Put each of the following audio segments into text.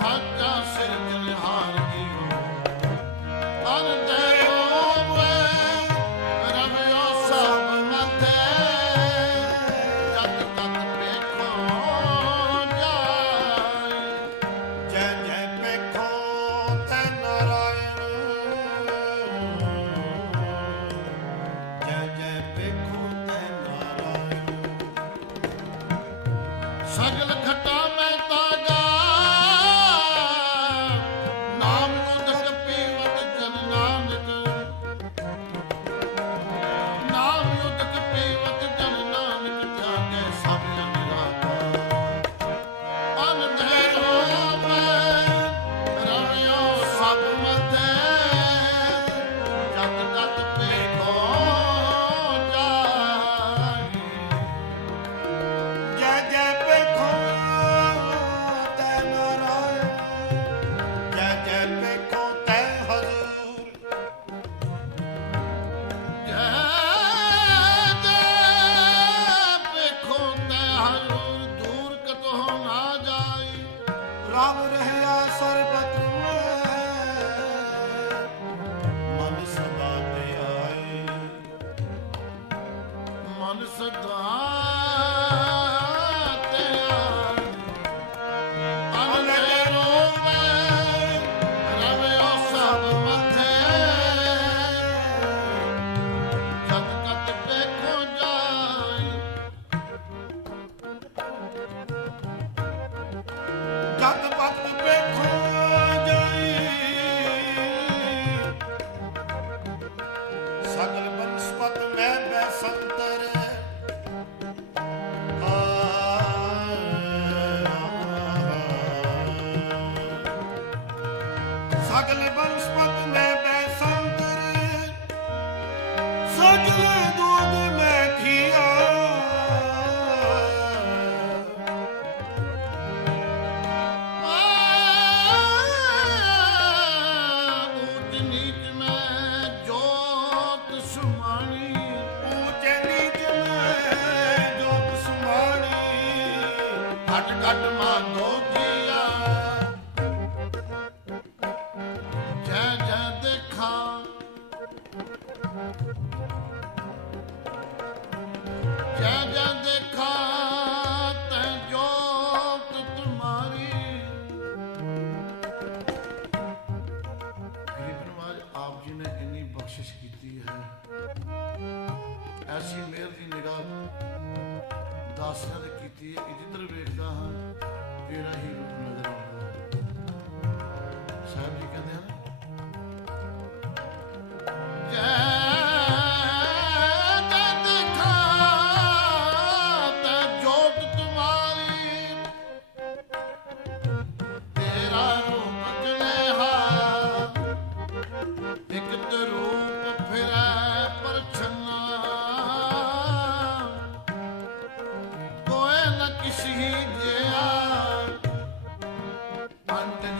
ਸੱਚਾ ਸਿਰਜਣਹਾਰ ਜੀਓ Not the Jaja.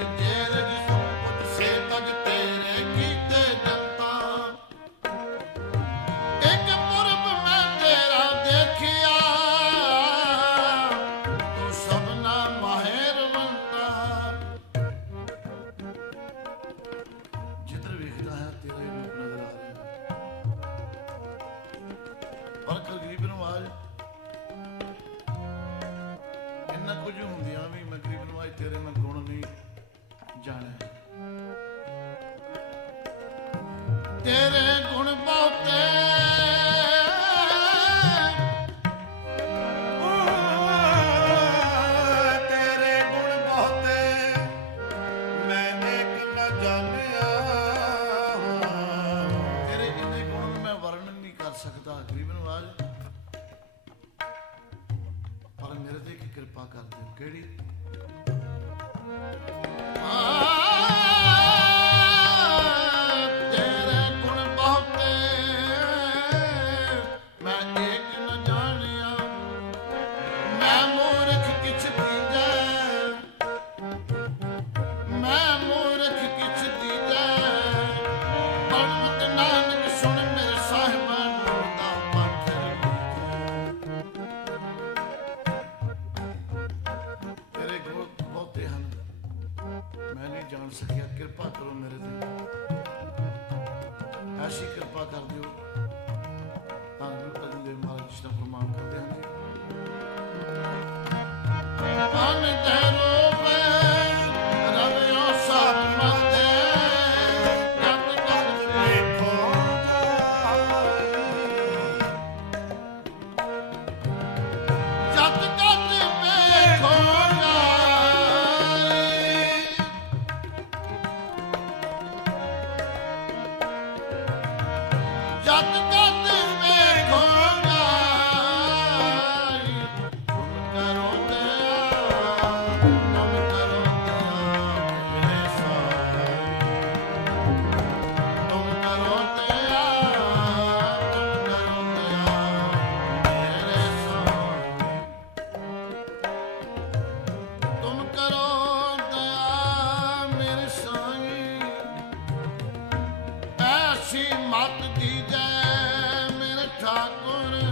the day. ਸਕਦਾ ਗਰੀਬ ਨਵਾਜ਼ ਪਰ ਮੇਰੇ ਤੇ ਕਿਰਪਾ ਕਰ ਦਿਓ। ਕਿਹੜੀ? ਆ ਠਾਕੁਰ